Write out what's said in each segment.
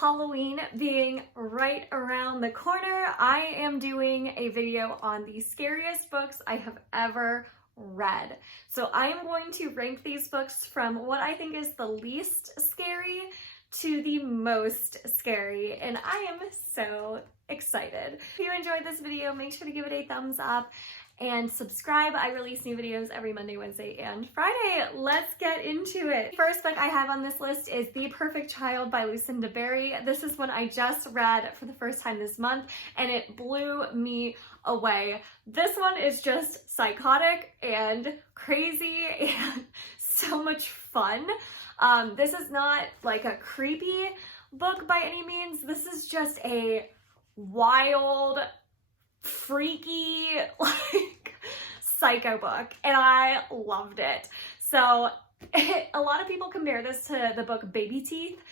Halloween being right around the corner, I am doing a video on the scariest books I have ever read. So I am going to rank these books from what I think is the least scary to the most scary, and I am so excited. If you enjoyed this video, make sure to give it a thumbs up and subscribe. I release new videos every Monday, Wednesday, and Friday. Let's get into it. First book I have on this list is The Perfect Child by Lucinda Berry. This is one I just read for the first time this month, and it blew me away. This one is just psychotic and crazy and so much fun. This is not like a creepy book by any means. This is just a wild, freaky, like psycho book, and I loved it. So a lot of people compare this to the book Baby Teeth.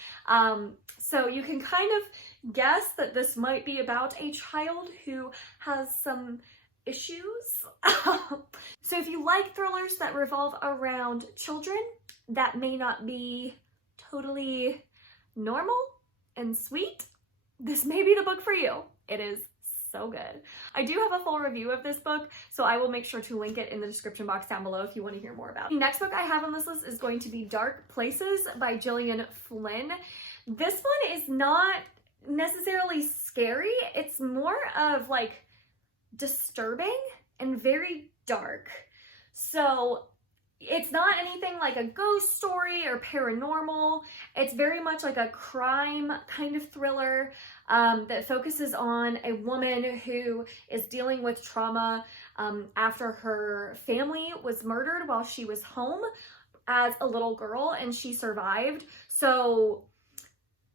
So you can kind of guess that this might be about a child who has some issues. So if you like thrillers that revolve around children that may not be totally normal and sweet, this may be the book for you. It is so good. I do have a full review of this book, so I will make sure to link it in the description box down below if you want to hear more about it. The next book I have on this list is going to be Dark Places by Gillian Flynn. This one is not necessarily scary. It's more of like disturbing and very dark. So it's not anything like a ghost story or paranormal. It's very much like a crime kind of thriller that focuses on a woman who is dealing with trauma after her family was murdered while she was home as a little girl, and she survived. So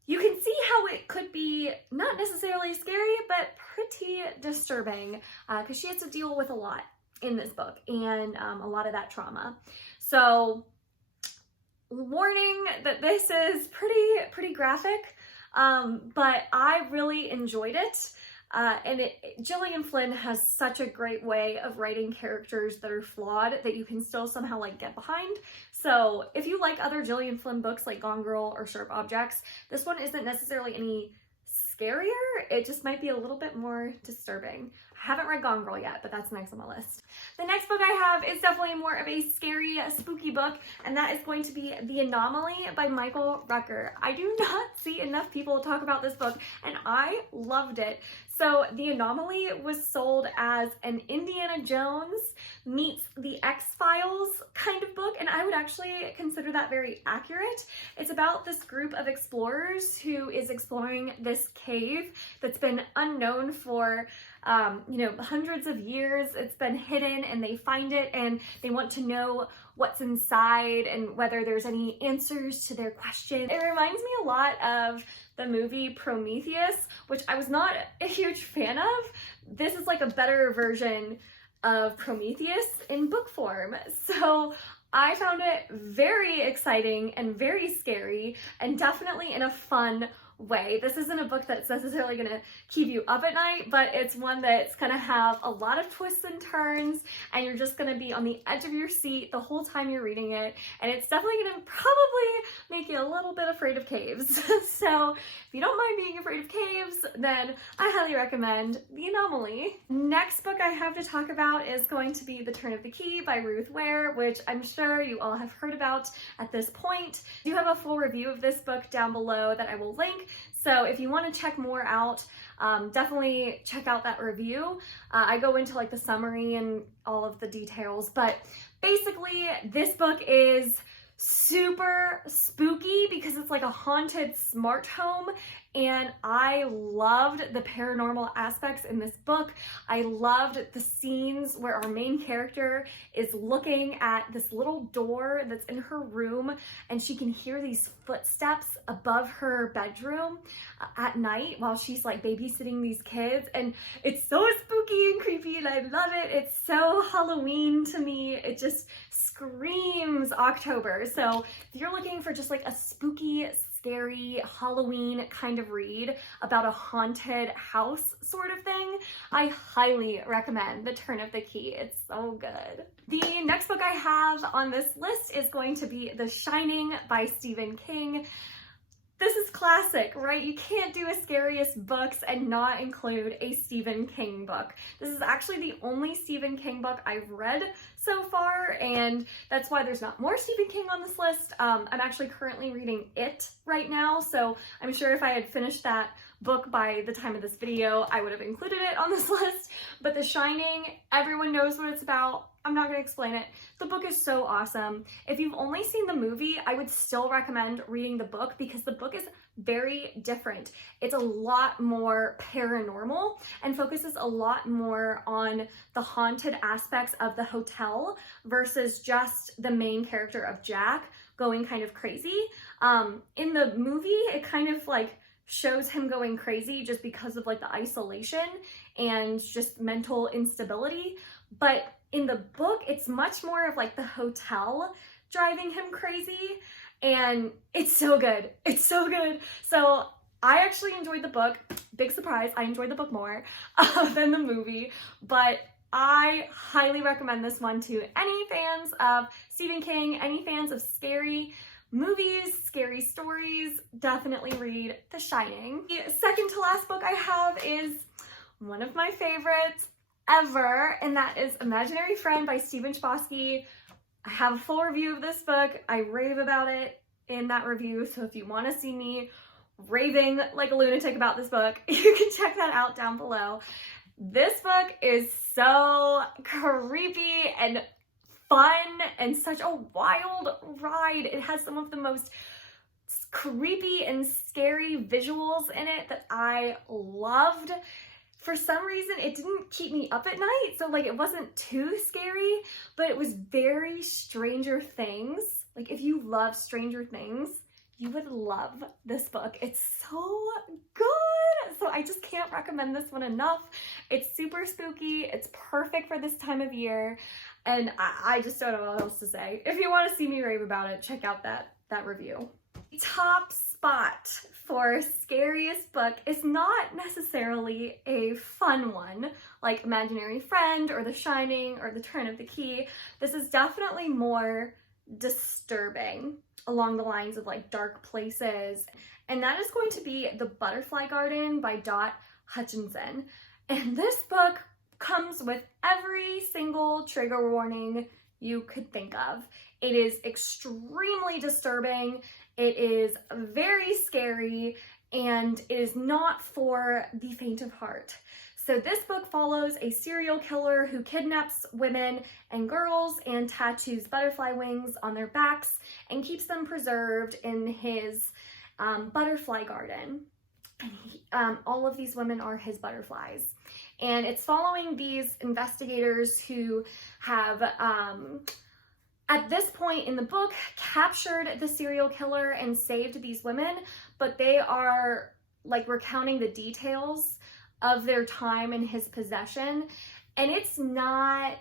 you can see how it could be not necessarily scary, but pretty disturbing because she has to deal with a lot in this book and a lot of that trauma. So warning that this is pretty graphic, but I really enjoyed it. And Gillian Flynn has such a great way of writing characters that are flawed that you can still somehow like get behind. So if you like other Gillian Flynn books like Gone Girl or Sharp Objects, this one isn't necessarily any scarier. It just might be a little bit more disturbing. I haven't read Gone Girl yet, but that's next on the list. The next book I have is definitely more of a scary, spooky book, and that is going to be The Anomaly by Michael Rucker. I do not see enough people talk about this book, and I loved it. So The Anomaly was sold as an Indiana Jones meets the X-Files kind of book, and I would actually consider that very accurate. It's about this group of explorers who is exploring this cave that's been unknown for hundreds of years. It's been hidden, and they find it and they want to know what's inside and whether there's any answers to their questions. It reminds me a lot of the movie Prometheus, which I was not a huge fan of. This is like a better version of Prometheus in book form. So I found it very exciting and very scary, and definitely in a fun way. This isn't a book that's necessarily going to keep you up at night, but it's one that's going to have a lot of twists and turns, and you're just going to be on the edge of your seat the whole time you're reading it, and it's definitely going to probably make you a little bit afraid of caves. So if you don't mind being afraid of caves, then I highly recommend The Anomaly. Next book I have to talk about is going to be The Turn of the Key by Ruth Ware, which I'm sure you all have heard about at this point. I do have a full review of this book down below that I will link. So if you want to check more out, definitely check out that review. I go into like the summary and all of the details, but basically this book is super spooky because it's like a haunted smart home, and I loved the paranormal aspects in this book. I loved the scenes where our main character is looking at this little door that's in her room, and she can hear these footsteps above her bedroom at night while she's like babysitting these kids, and it's so spooky and creepy, and I love it. It's so Halloween to me. It just screams October. So if you're looking for just like a spooky, scary Halloween kind of read about a haunted house sort of thing, I highly recommend The Turn of the Key. It's so good. The next book I have on this list is going to be The Shining by Stephen King. this is classic, right? You can't do a Scariest books and not include a Stephen King book. This is actually the only Stephen King book I've read so far, and that's why there's not more Stephen King on this list. I'm actually currently reading It right now, so I'm sure if I had finished that book by the time of this video, I would have included it on this list. But The Shining, everyone knows what it's about. I'm not going to explain it. The book is so awesome. If you've only seen the movie, I would still recommend reading the book because the book is very different. It's a lot more paranormal and focuses a lot more on the haunted aspects of the hotel versus just the main character of Jack going kind of crazy. In the movie, it kind of like shows him going crazy just because of like the isolation and just mental instability. But in the book, it's much more of like the hotel driving him crazy, and it's so good. It's so good. So I actually enjoyed the book. Big surprise, I enjoyed the book more than the movie, but I highly recommend this one to any fans of Stephen King, any fans of scary movies, scary stories. Definitely read The Shining. The second to last book I have is one of my favorites ever, and that is Imaginary Friend by Stephen Chbosky. I have a full review of this book. I rave about it in that review, so if you want to see me raving like a lunatic about this book, you can check that out down below. This book is so creepy and fun and such a wild ride. It has some of the most creepy and scary visuals in it that I loved. For some reason, it didn't keep me up at night, so like it wasn't too scary, but it was very Stranger Things. Like if you love Stranger Things, you would love this book. It's so good. So I just can't recommend this one enough. It's super spooky. It's perfect for this time of year. And I just don't know what else to say. If you want to see me rave about it, check out that review. Top spot for Scariest book is not necessarily a fun one like Imaginary Friend or The Shining or The Turn of the Key. This is definitely more disturbing along the lines of like dark places, and that is going to be The Butterfly Garden by Dot Hutchinson. And this book comes with every single trigger warning you could think of. It is extremely disturbing, it is very scary, and it is not for the faint of heart. So this book follows a serial killer who kidnaps women and girls and tattoos butterfly wings on their backs and keeps them preserved in his butterfly garden. All of these women are his butterflies. And it's following these investigators who have, at this point in the book, captured the serial killer and saved these women, but they are like recounting the details of their time in his possession, and it's not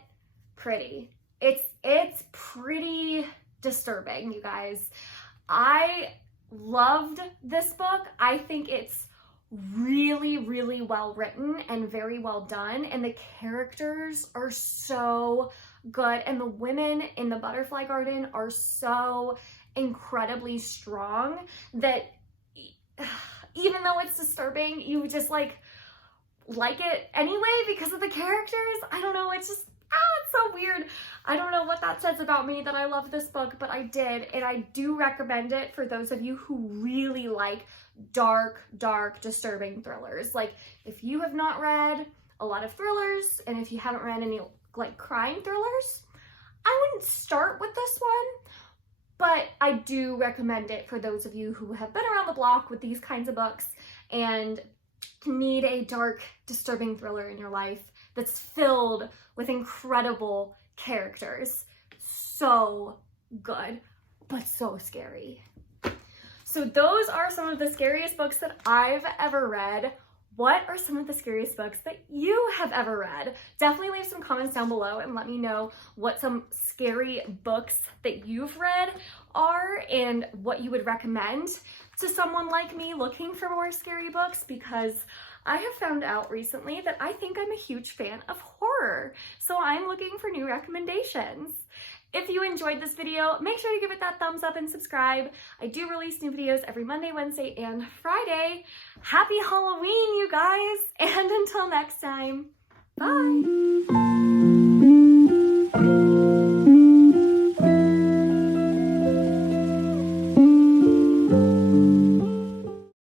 pretty. It's pretty disturbing, you guys. I loved this book. I think it's really, really well written and very well done, and the characters are so good, and the women in the butterfly garden are so incredibly strong that even though it's disturbing, you just like it anyway because of the characters. I don't know, it's just it's so weird. I don't know what that says about me that I love this book, but I did, and I do recommend it for those of you who really like dark, disturbing thrillers. Like if you have not read a lot of thrillers, and if you haven't read any like crime thrillers, I wouldn't start with this one, but I do recommend it for those of you who have been around the block with these kinds of books and need a dark, disturbing thriller in your life that's filled with incredible characters. So good, but so scary. So those are some of the scariest books that I've ever read. What are some of the scariest books that you have ever read? Definitely leave some comments down below and let me know what some scary books that you've read are and what you would recommend to someone like me looking for more scary books, because I have found out recently that I think I'm a huge fan of horror. So I'm looking for new recommendations. If you enjoyed this video, make sure to give it that thumbs up and subscribe. I do release new videos every Monday, Wednesday, and Friday. Happy Halloween, you guys! And until next time, bye!